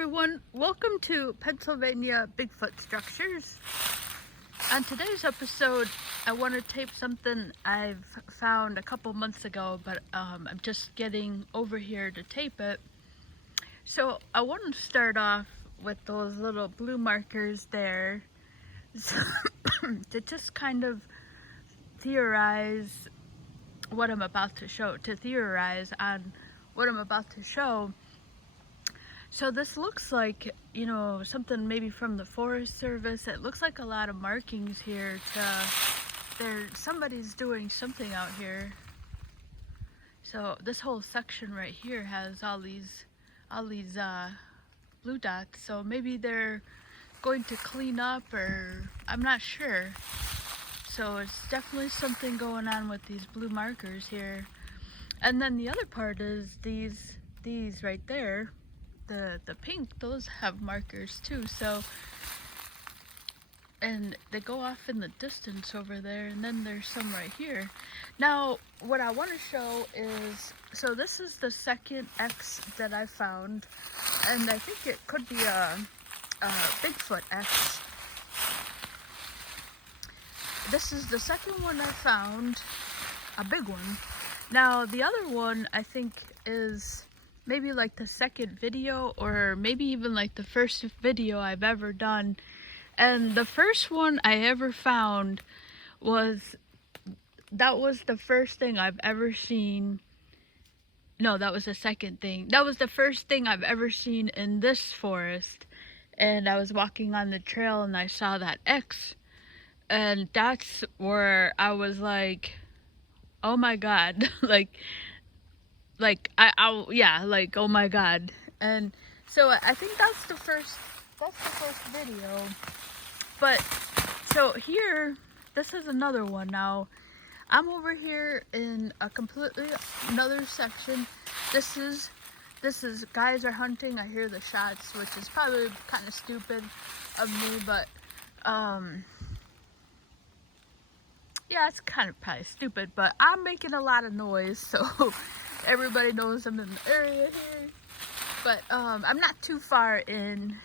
everyone, welcome to Pennsylvania Bigfoot Structures. On today's episode, I want to tape something I've found a couple months ago, but I'm just getting over here to tape it. So I want to start off with those little blue markers there to just kind of theorize what I'm about to show, So this looks like, something maybe from the Forest Service. It looks like a lot of markings here somebody's doing something out here. So this whole section right here has all these blue dots. So maybe they're going to clean up, or I'm not sure. So it's definitely something going on with these blue markers here. And then the other part is these right there. The pink, those have markers too, and they go off in the distance over there, and then there's some right here. Now what I want to show is, so this is the second X that I found, and I think it could be a Bigfoot X. This is the second one I found, a big one. Now the other one I think is maybe like the second video, or maybe even like the first video I've ever done. And the first one I ever found was the first thing I've ever seen. No, that was the second thing. That was the first thing I've ever seen in this forest. And I was walking on the trail and I saw that X. And that's where I was like, oh my God, oh my God. And so I think that's the first video. But so here, this is another one. Now I'm over here in a completely another section. This is guys are hunting. I hear the shots, which is probably kind of stupid of me, but yeah, it's kind of probably stupid, but I'm making a lot of noise, so everybody knows I'm in the area here. But I'm not too far in.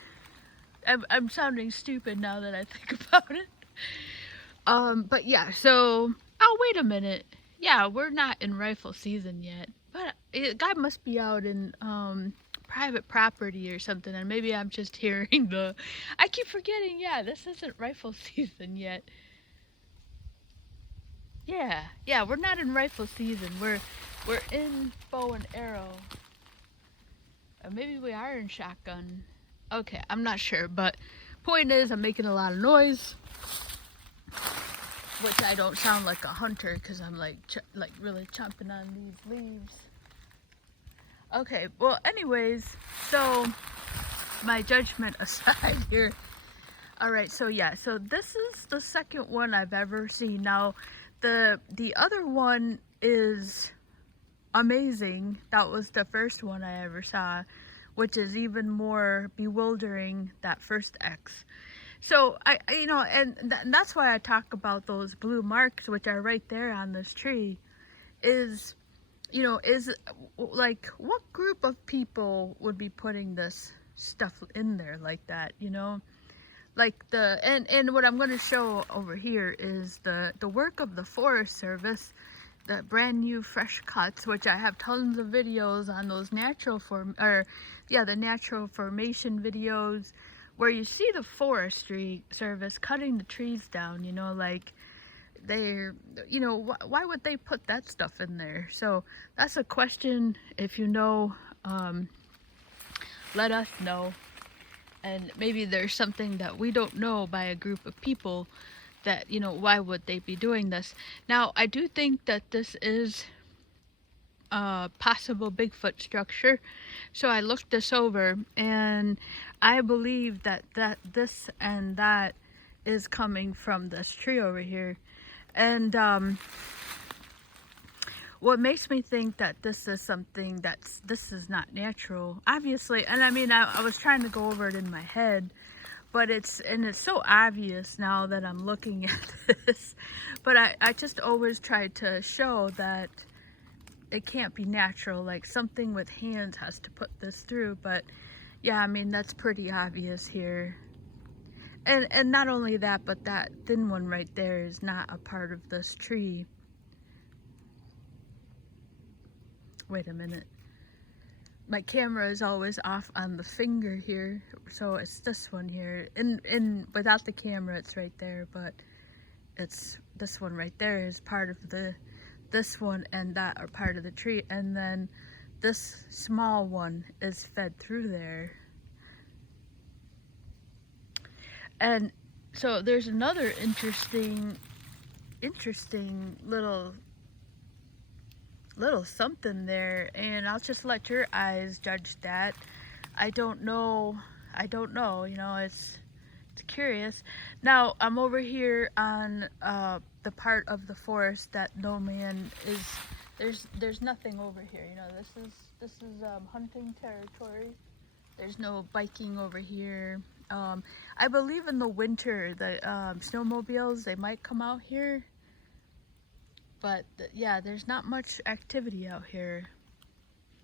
I'm sounding stupid now that I think about it. But yeah, so, oh, wait a minute. Yeah, we're not in rifle season yet, but a guy must be out in private property or something, and maybe I'm just hearing I keep forgetting, yeah, this isn't rifle season yet. Yeah, we're not in rifle season. We're in bow and arrow. Or maybe we are in shotgun. Okay, I'm not sure, but point is, I'm making a lot of noise, which I don't sound like a hunter because I'm like really chomping on these leaves. Okay, well, anyways, so my judgment aside here. All right, so yeah, so this is the second one I've ever seen. Now, the other one is amazing. That was the first one I ever saw, which is even more bewildering, that first X. So and that's why I talk about those blue marks, which are right there on this tree, is like, what group of people would be putting this stuff in there like that, like and what I'm going to show over here is the work of the Forest Service, the brand new fresh cuts, which I have tons of videos on those the natural formation videos, where you see the Forestry Service cutting the trees down, like they're, why would they put that stuff in there? So that's a question. If you know, let us know. And maybe there's something that we don't know by a group of people that, why would they be doing this? Now, I do think that this is a possible Bigfoot structure. So I looked this over, and I believe that this and that is coming from this tree over here. And what makes me think that this is something this is not natural, obviously, and I mean, I was trying to go over it in my head, but it's so obvious now that I'm looking at this, but I just always try to show that it can't be natural, like something with hands has to put this through. But Yeah, I mean, that's pretty obvious here. And not only that, but that thin one right there is not a part of this tree. Wait a minute. My camera is always off on the finger here, so it's this one here. And without the camera, it's right there, but it's this one right there is part of this one and that are part of the tree, and then this small one is fed through there. And so there's another interesting little something there, and I'll just let your eyes judge that. I don't know, you know, it's curious. Now I'm over here on the part of the forest that no man is, there's nothing over here, you know. This is hunting territory. There's no biking over here. I believe in the winter the snowmobiles, they might come out here, but yeah, there's not much activity out here.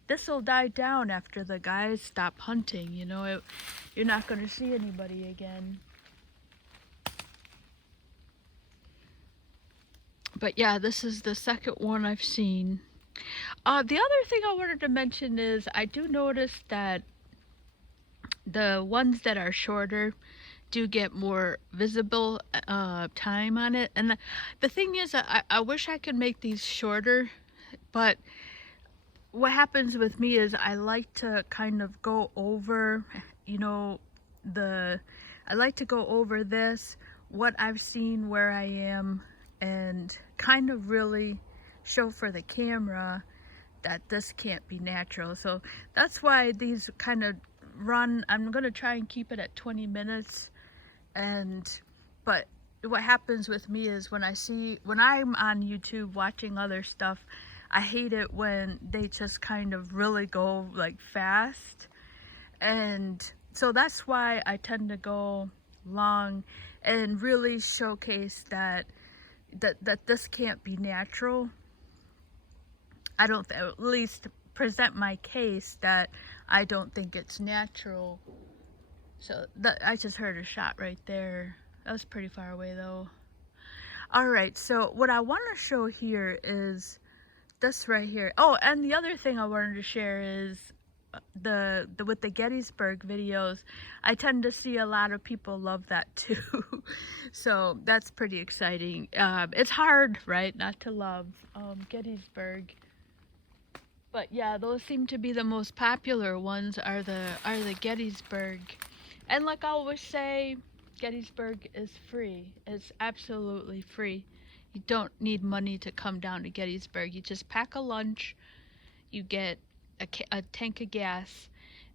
This will die down after the guys stop hunting, you know. You're not going to see anybody again. But yeah, this is the second one I've seen. The other thing I wanted to mention is I do notice that the ones that are shorter do get more visible time on it. And the thing is, I wish I could make these shorter, but what happens with me is I like to kind of go over, you know, I like to go over this, what I've seen, where I am, and kind of really show for the camera that this can't be natural. So that's why these kind of run. I'm gonna try and keep it at 20 minutes. But what happens with me is when I'm on YouTube watching other stuff, I hate it when they just kind of really go like fast. And so that's why I tend to go long and really showcase that this can't be natural. I don't, at least present my case that I don't think it's natural. So I just heard a shot right there. That was pretty far away though. Alright, so what I want to show here is this right here. Oh, and the other thing I wanted to share is with the Gettysburg videos, I tend to see a lot of people love that too. So that's pretty exciting. It's hard, right, not to love Gettysburg. But yeah, those seem to be the most popular ones are the Gettysburg. And like I always say, Gettysburg is free. It's absolutely free. You don't need money to come down to Gettysburg. You just pack a lunch, you get a tank of gas,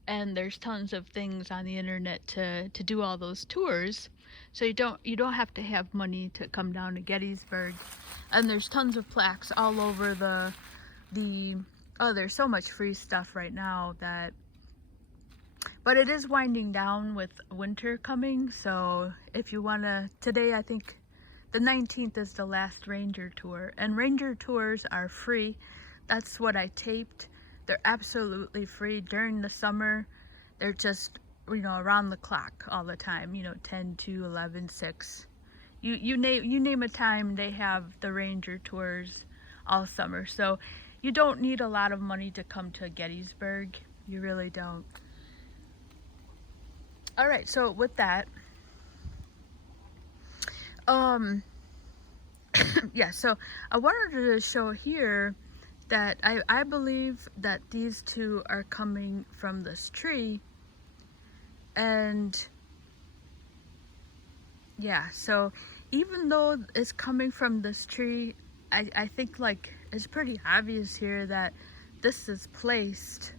and there's tons of things on the internet to do all those tours. So you don't have to have money to come down to Gettysburg. And there's tons of plaques all over oh, there's so much free stuff right now that, but it is winding down with winter coming. So if you wanna, today I think the 19th is the last Ranger tour, and Ranger tours are free. That's what I taped. They're absolutely free during the summer. They're just, you know, around the clock all the time, you know, 10 to 11, 6. You name a time, they have the Ranger tours all summer. So you don't need a lot of money to come to Gettysburg. You really don't. All right, so with that, yeah, so I wanted to show here that I believe that these two are coming from this tree. And yeah, so even though it's coming from this tree, I think like it's pretty obvious here that this is placed.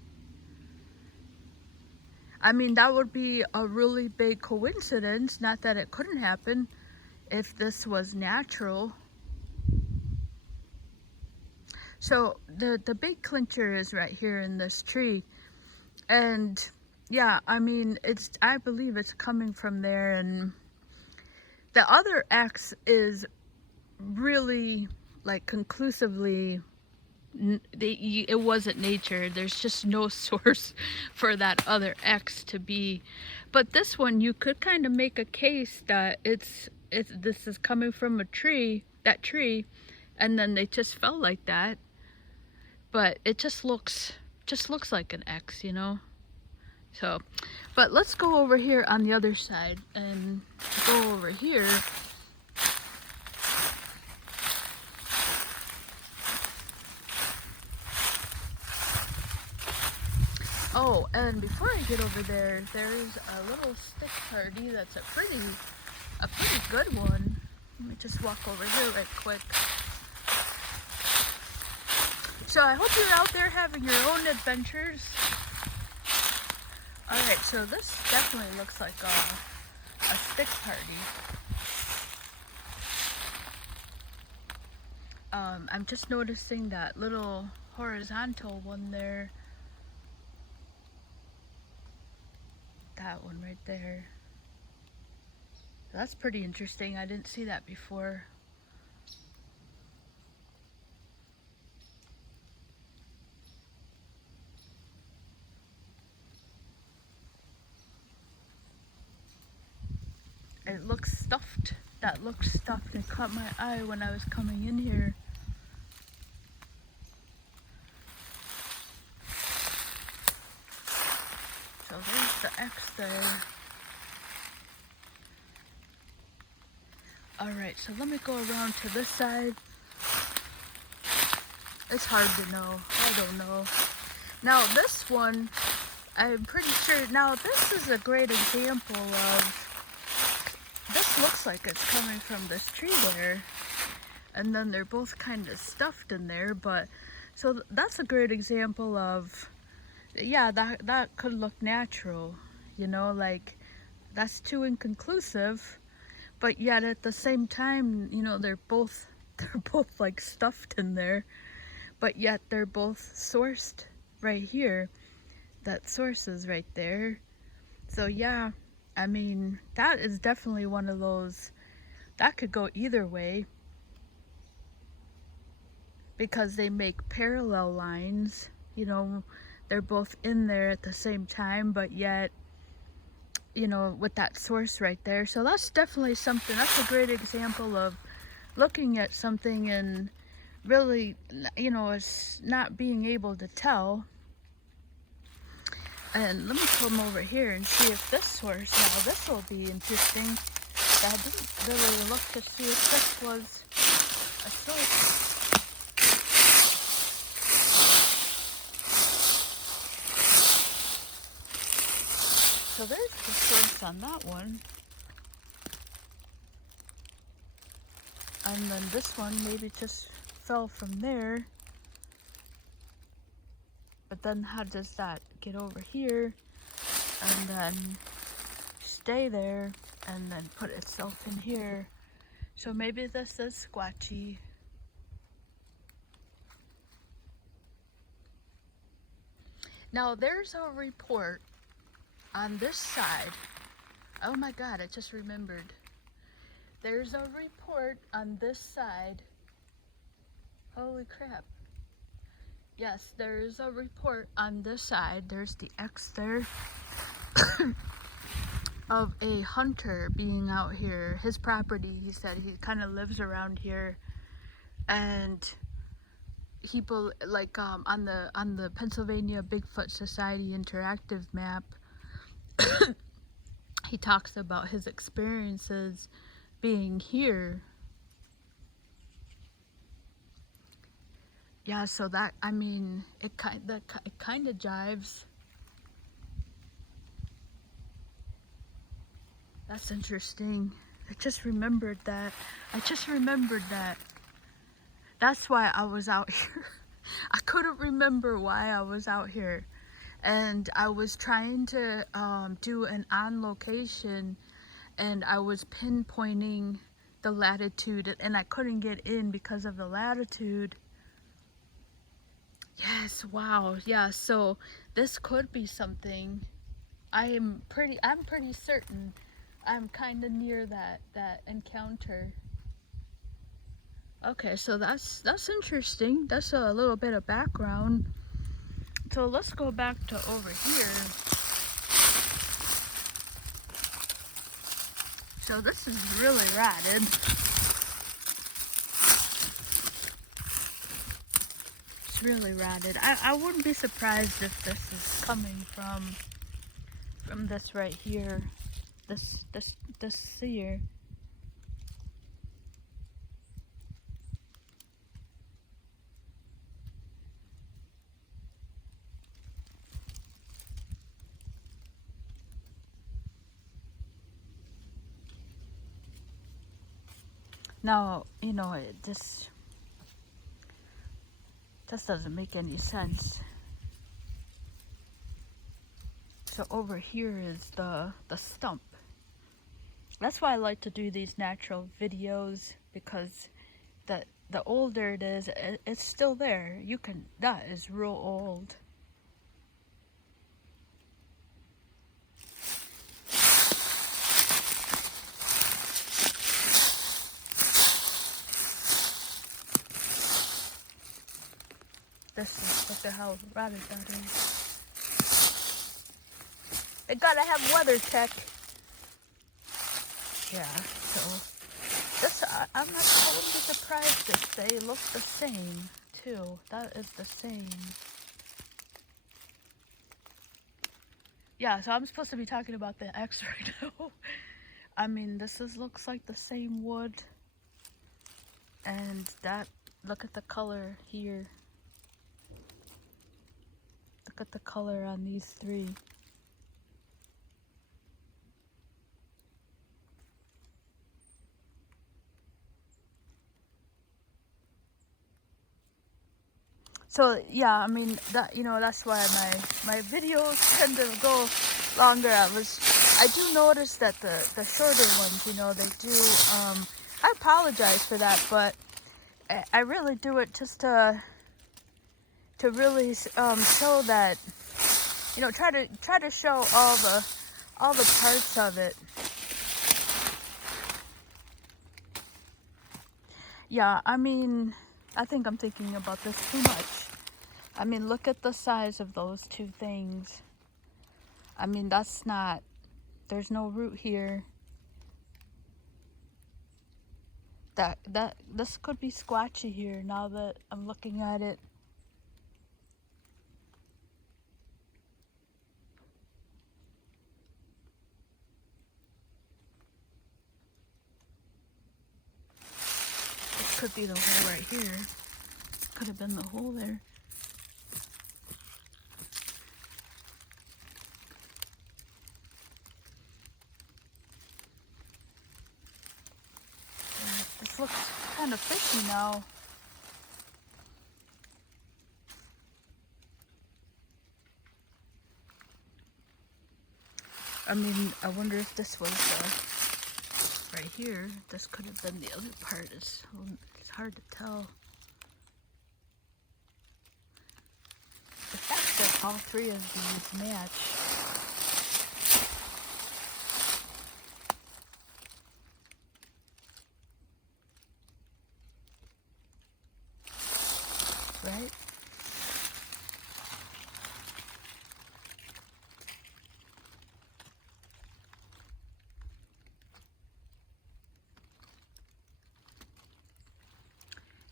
I mean, that would be a really big coincidence, not that it couldn't happen if this was natural. So the big clincher is right here in this tree. And yeah, I mean, I believe it's coming from there. And the other X is really like conclusively it wasn't nature. There's just no source for that other X to be. But this one, you could kind of make a case that this is coming from a tree, that tree, and then they just fell like that. But it just looks like an X, you know. So, but let's go over here on the other side and go over here. Oh, and before I get over there, there's a little stick party that's a pretty good one. Let me just walk over here right quick. So I hope you're out there having your own adventures. Alright, so this definitely looks like a stick party. I'm just noticing that little horizontal one there. That one right there. That's pretty interesting. I didn't see that before. It looks stuffed. That looks stuffed. It caught my eye when I was coming in here. So there's the X there. Alright, so let me go around to this side. It's hard to know. I don't know. Now this one, I'm pretty sure, now this is a great example of, this looks like it's coming from this tree there. And then they're both kind of stuffed in there, but, so that's a great example of, yeah, that could look natural, you know, like, that's too inconclusive, but yet at the same time, you know, they're both like stuffed in there, but yet they're both sourced right here. That source is right there. So yeah, I mean, that is definitely one of those, that could go either way, because they make parallel lines, you know, they're both in there at the same time, but yet, you know, with that source right there. So that's definitely something, that's a great example of looking at something and really, you know, it's not being able to tell. And let me come over here and see if this source, now this will be interesting. I didn't really look to see if this was a source. So there's the source on that one. And then this one maybe just fell from there. But then how does that get over here and then stay there and then put itself in here? So maybe this is squatchy. Now there's a report on this side. Oh my God, I just remembered. There's a report on this side. Holy crap. Yes, there's a report on this side. There's the X there. Of a hunter being out here. His property, he said, he kind of lives around here. And people, like on the Pennsylvania Bigfoot Society interactive map, he talks about his experiences being here. Yeah, so that, I mean, it kind of jives. That's interesting. I just remembered that. That's why I was out here. I couldn't remember why I was out here. And I was trying to do an on location, and I was pinpointing the latitude, and I couldn't get in because of the latitude. Yes, wow. Yeah, so this could be something. I'm pretty certain I'm kind of near that encounter. Okay, so that's interesting. That's a little bit of background. So let's go back to over here. So this is really ratted. It's really ratted. I wouldn't be surprised if this is coming from this right here. This here. Now, you know, this doesn't make any sense. So over here is the stump. That's why I like to do these natural videos, because the older it is, it's still there. That is real old. Look at how rotted that is. They gotta have weather check. Yeah, so I wouldn't be surprised if they look the same too. That is the same. Yeah, so I'm supposed to be talking about the X right now. I mean, looks like the same wood. And look at the color here. Look at the color on these three. So yeah, I mean that's why my videos tend to go longer. I do notice that the shorter ones, they do. I apologize for that, but I really do it just to really show that, try to show all the parts of it. Yeah, I mean, I think I'm thinking about this too much. I mean, look at the size of those two things. I mean, there's no root here. This could be squatchy here now that I'm looking at it. This could be the hole right here. Could have been the hole there. Yeah, this looks kind of fishy now. I mean, I wonder if this was right here. This could have been the other part. It's hard to tell. The fact that all three of these match. Right?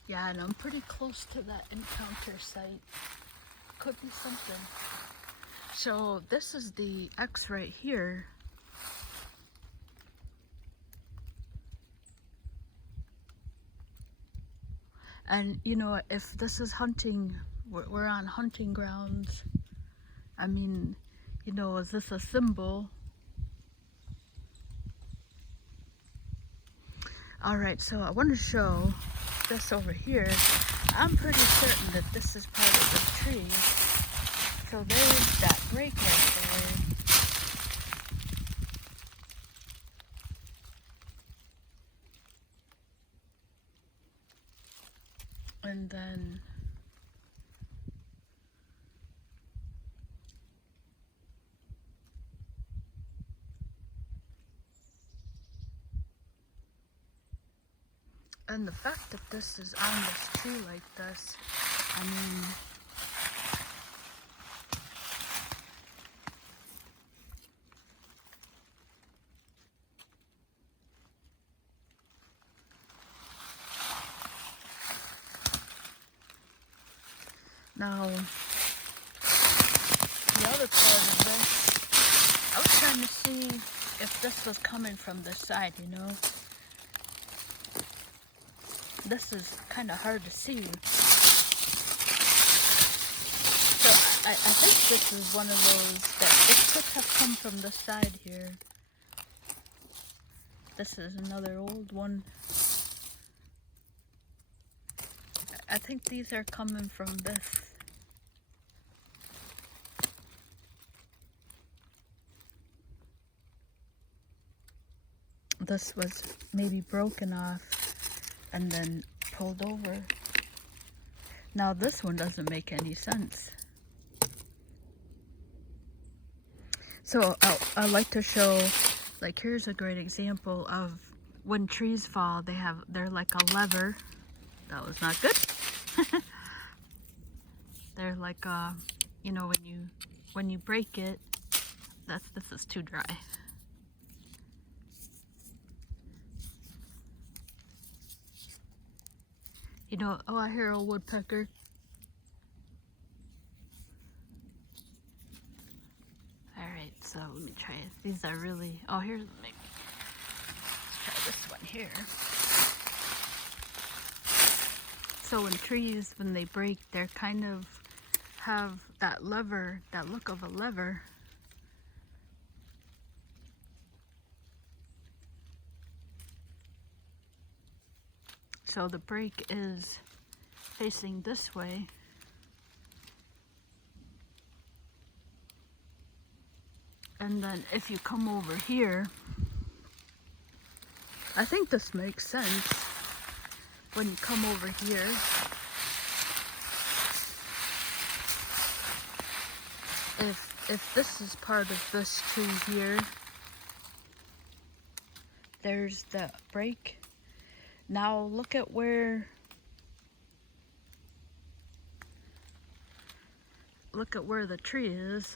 Yeah, and I'm pretty close to that encounter site. Could be something. So this is the X right here. And if this is hunting, we're on hunting grounds. I mean, is this a symbol? Alright, so I want to show this over here. I'm pretty certain that this is part of the tree. So there's that break right there. And then And the fact that this is on this tree like this, I mean, now, the other part of this, I was trying to see if this was coming from this side, you know. This is kind of hard to see. So I think this is one of those that it could have come from this side here. This is another old one. I think these are coming from this. This was maybe broken off and then pulled over. Now this one doesn't make any sense. So I like to show, like, here's a great example of when trees fall, they're like a lever. That was not good. They're like you know, when you break it, this is too dry. You know, oh, I hear a woodpecker. Alright, so let me try it. These are really, oh, here's, maybe, let's try this one here. So in trees, when they break, they're kind of have that lever, that look of a lever. So the break is facing this way. And then if you come over here, I think this makes sense. When you come over here, if this is part of this tree here, there's the break. Now look at where the tree is.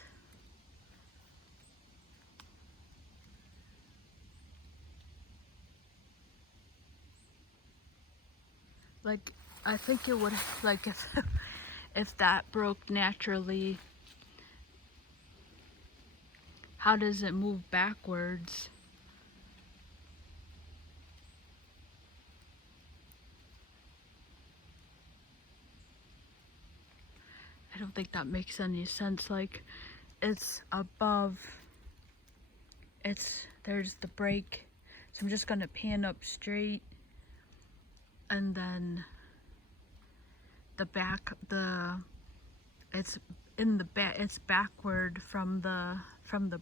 Like, I think it would, like, if that broke naturally, how does it move backwards? I don't think that makes any sense. Like, it's above, there's the break. So I'm just gonna pan up straight, and then the back, it's in the back, it's backward from the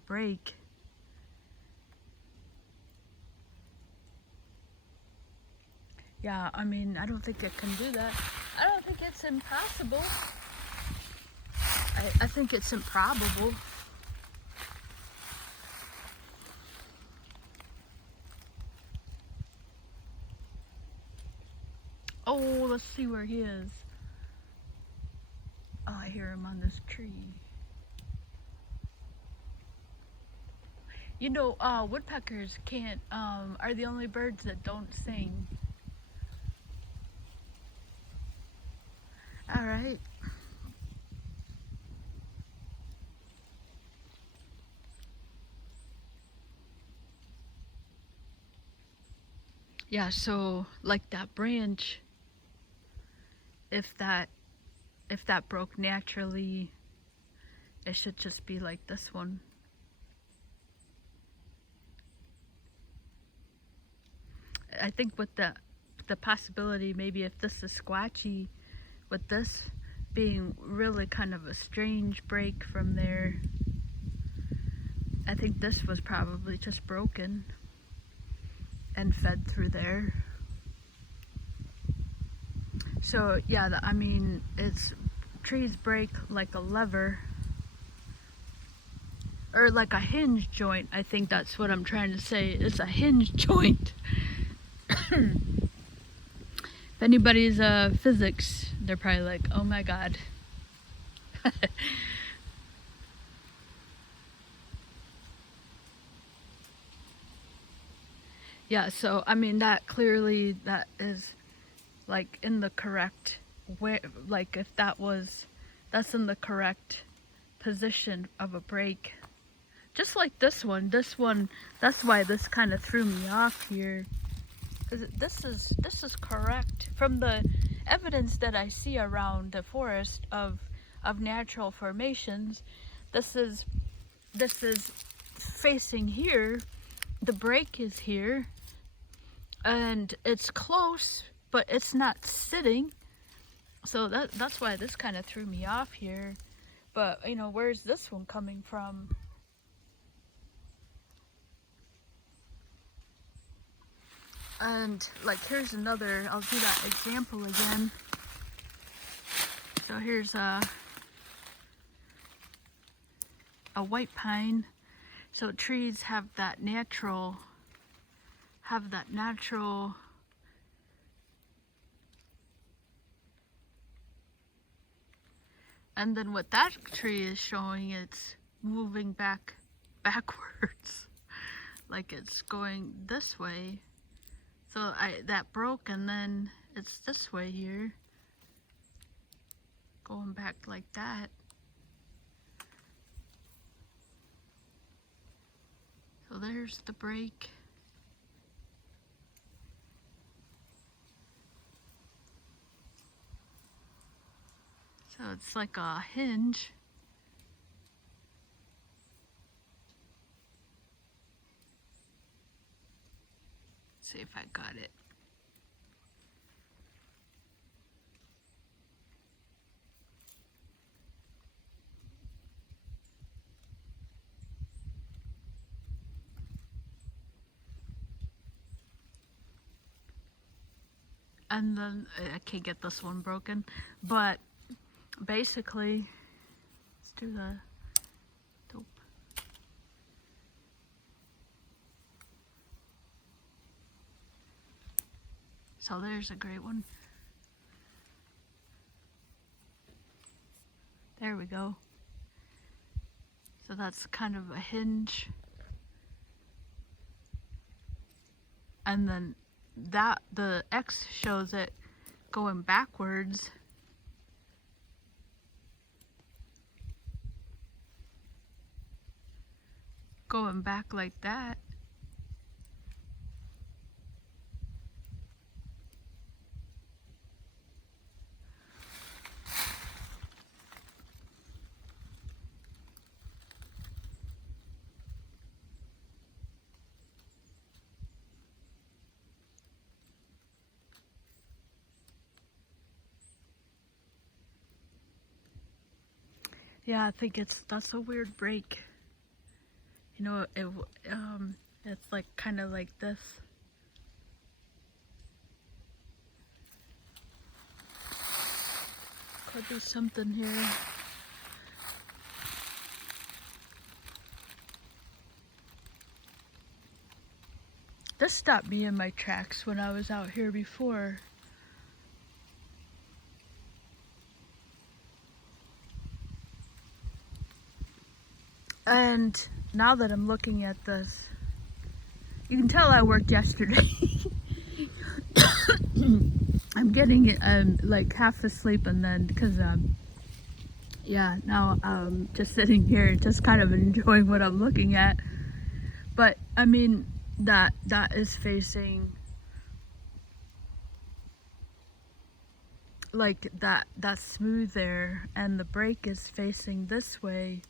break. Yeah, I mean, I don't think it can do that. I don't think it's impossible. I think it's improbable. Oh, let's see where he is. Oh, I hear him on this tree. You know, woodpeckers can't, are the only birds that don't sing. All right. Yeah, so like that branch, if that broke naturally, it should just be like this one. I think with the possibility, maybe if this is squatchy, with this being really kind of a strange break from there, I think this was probably just broken and fed through there. So yeah, I mean, trees break like a lever, or like a hinge joint. I think that's what I'm trying to say. It's a hinge joint. If anybody's physics, they're probably like, oh my god. Yeah, so I mean that clearly that is like in the correct way, like if that's in the correct position of a brake. Just like this one, that's why this kind of threw me off here. Because this is correct from the evidence that I see around the forest of natural formations. This is facing here. The brake is here, and it's close, but it's not sitting. So that's why this kind of threw me off here. But you know, where's this one coming from? And like here's another, I'll do that example again. So here's a white pine. So trees have that natural and then what that tree is showing, it's moving backwards. Like it's going this way. So that broke, and then it's this way here, going back like that. So there's the brake. So it's like a hinge. Let's see if I got it. And then I can't get this one broken, but basically, let's do the dope. So there's a great one. There we go. So that's kind of a hinge. And then the X shows it going backwards. Going back like that. Yeah, I think that's a weird break. You know, it's like kind of like this. Could be something here. This stopped me in my tracks when I was out here before. And now that I'm looking at this, you can tell I worked yesterday. I'm getting like half asleep, and then because yeah, now I'm just sitting here just kind of enjoying what I'm looking at. But I mean that is facing like that's smooth there, and the brake is facing this way.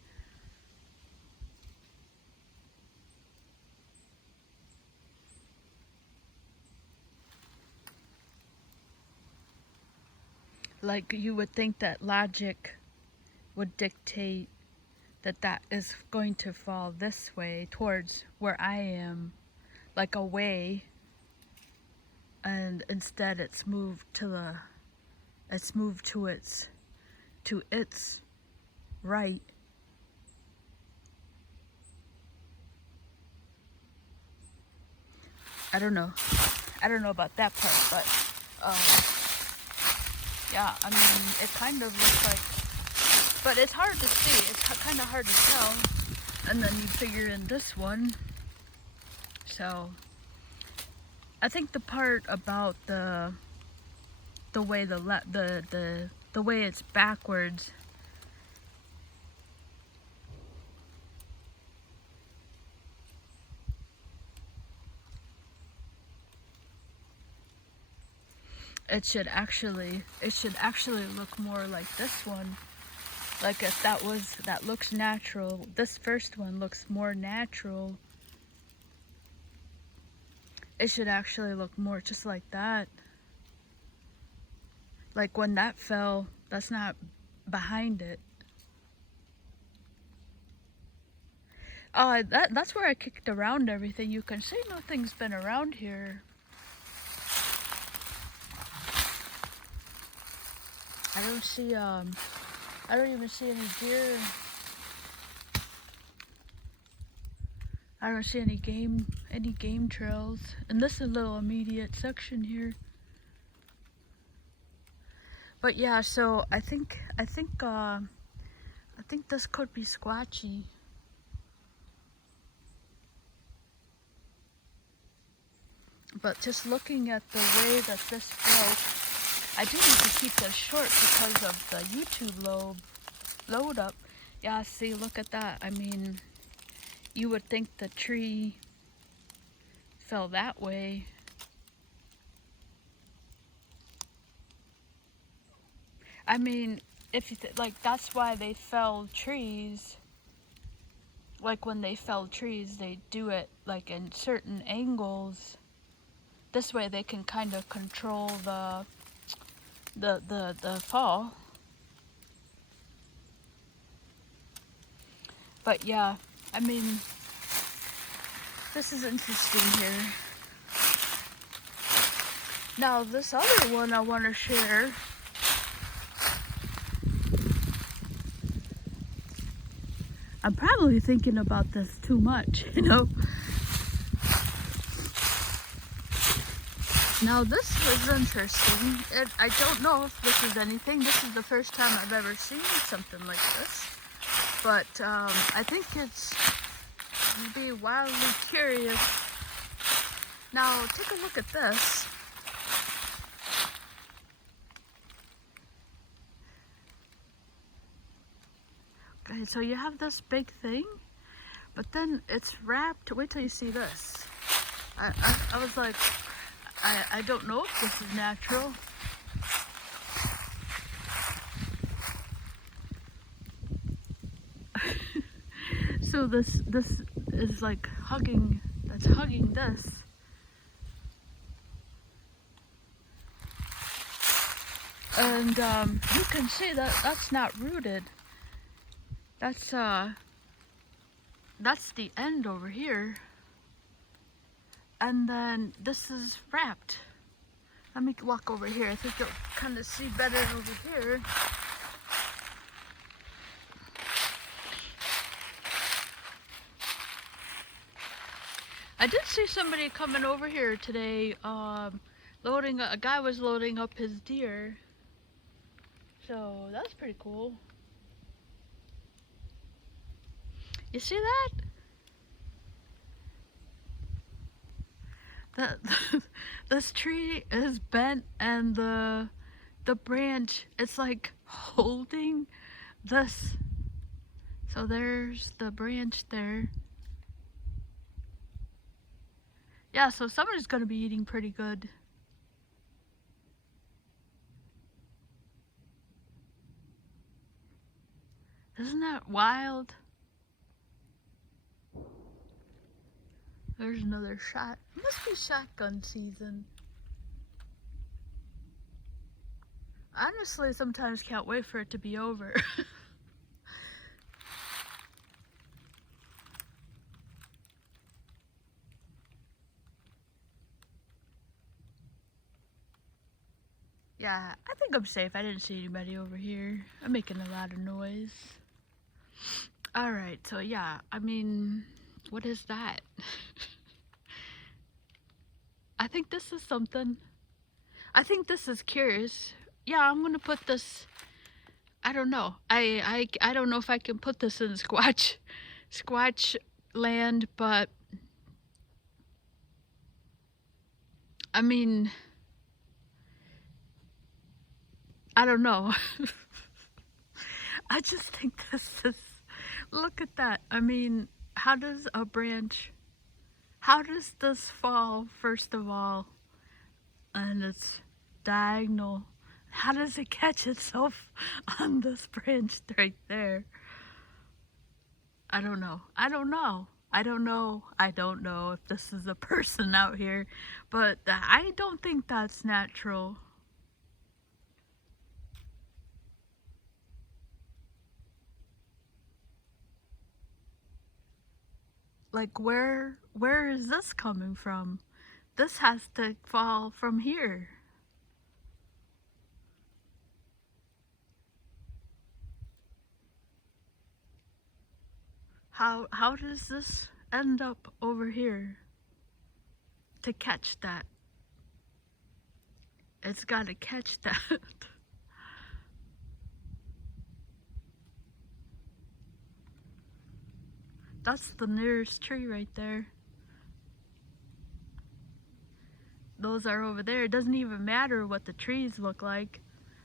Like you would think that logic would dictate that is going to fall this way towards where I am, like away, and instead it's moved to its right. I don't know about that part, but Yeah, I mean, it kind of looks like, but it's hard to see. It's kind of hard to tell. And then you figure in this one. So, I think the part about the way the way it's backwards. It should actually look more like this one. Like if that looks natural. This first one looks more natural. It should actually look more just like that. Like when that fell, that's not behind it. That's where I kicked around everything. You can see nothing's been around here. I don't even see any deer. I don't see any game trails. And this is a little immediate section here. But yeah, so I think this could be squatchy. But just looking at the way that this broke, I do need to keep this short because of the YouTube load up. Yeah, see, look at that. I mean, you would think the tree fell that way. I mean, if you like, that's why they fell trees. Like when they fell trees, they do it like in certain angles. This way they can kind of control the fall. But yeah, I mean, this is interesting here. Now this other one I want to share. I'm probably thinking about this too much, you know. Now this was interesting. I don't know if this is anything. This is the first time I've ever seen something like this. But I think it's be wildly curious. Now take a look at this. Okay, so you have this big thing, but then it's wrapped. Wait till you see this. I was like, I don't know if this is natural. So this is like hugging. That's hugging this. And you can see that that's not rooted. That's the end over here. And then this is wrapped. Let me walk over here. I think you'll kind of see better over here. I did see somebody coming over here today. A guy was loading up his deer. So that's pretty cool. You see that? This tree is bent and the branch, it's like holding this. So there's the branch there. Yeah, so summer's gonna be eating pretty good. Isn't that wild? There's another shot. It must be shotgun season. Honestly, sometimes can't wait for it to be over. Yeah, I think I'm safe. I didn't see anybody over here. I'm making a lot of noise. Alright, so yeah, I mean, what is that? I think this is something. I think this is curious. yeah, I'm gonna put this. I don't know. I don't know if I can put this in Squatch land, but I mean, I don't know. I just think this is. Look at that. I mean, how does a branch. How does this fall, first of all? And it's diagonal. How does it catch itself on this branch right there? I don't know. I don't know. I don't know. I don't know if this is a person out here, but I don't think that's natural. Like where is this coming from? This has to fall from here. How does this end up over here to catch that? It's got to catch that. That's the nearest tree right there. Those are over there. It doesn't even matter what the trees look like.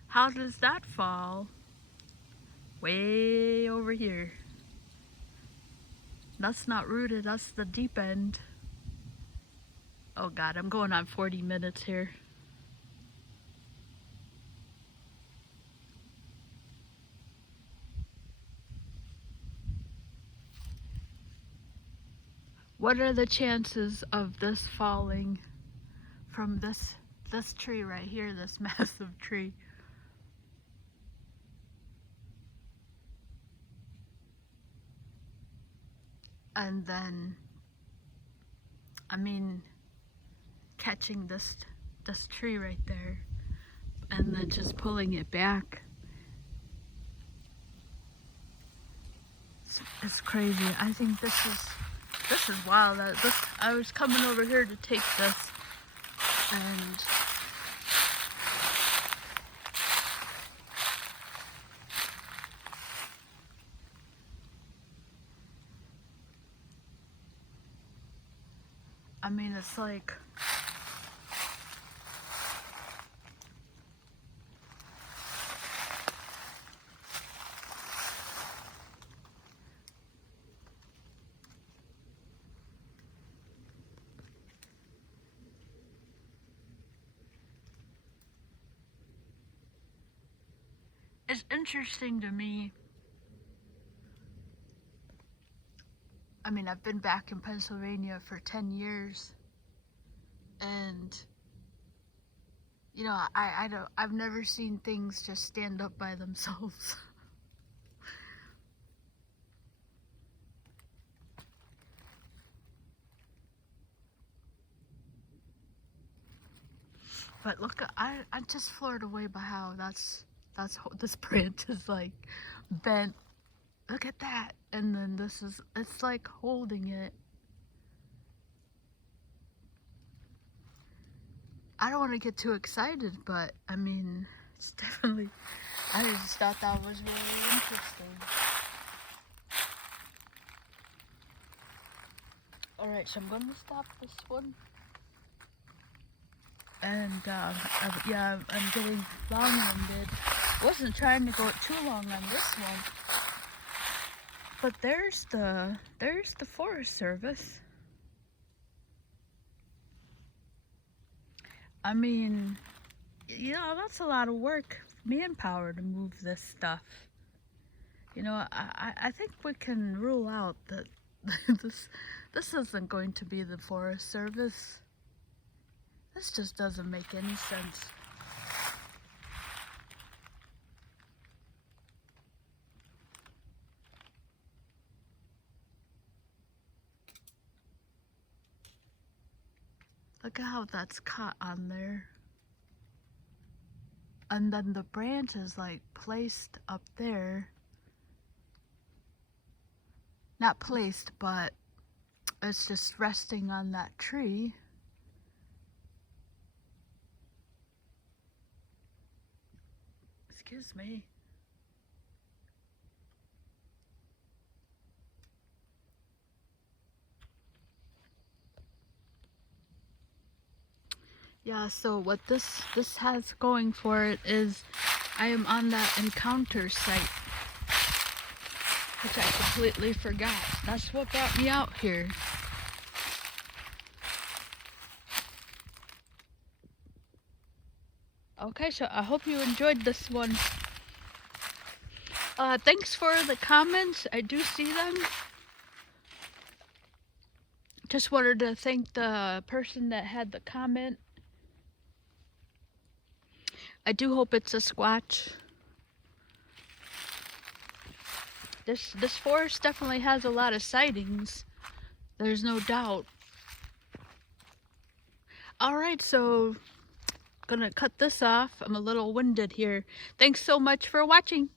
How does that fall? Way over here. That's not rooted, that's the deep end. Oh God, I'm going on 40 minutes here. What are the chances of this falling from this tree right here, this massive tree? And then, I mean, catching this tree right there and then just pulling it back. It's crazy. I think this is wild. I was coming over here to take this, and I mean, it's like it's interesting to me. I mean, I've been back in Pennsylvania for 10 years, and you know, I've never seen things just stand up by themselves. But look, I'm just floored away by how this branch is like bent. Look at that, and then it's like holding it. I don't want to get too excited, but I mean, it's definitely. I just thought that was really interesting. Alright, so I'm going to stop this one. And yeah, I'm getting long-winded. Wasn't trying to go too long on this one. But there's the Forest Service. I mean, you know, that's a lot of work, manpower to move this stuff. You know, I think we can rule out that this isn't going to be the Forest Service. This just doesn't make any sense. Look at how that's caught on there. And then the branch is like placed up there. Not placed, but it's just resting on that tree. Excuse me. Yeah, so what this has going for it is I am on that encounter site, which I completely forgot. That's what brought me out here. Okay, so I hope you enjoyed this one. Thanks for the comments. I do see them. Just wanted to thank the person that had the comment. I do hope it's a Squatch. This forest definitely has a lot of sightings. There's no doubt. Alright, so gonna cut this off. I'm a little winded here. Thanks so much for watching.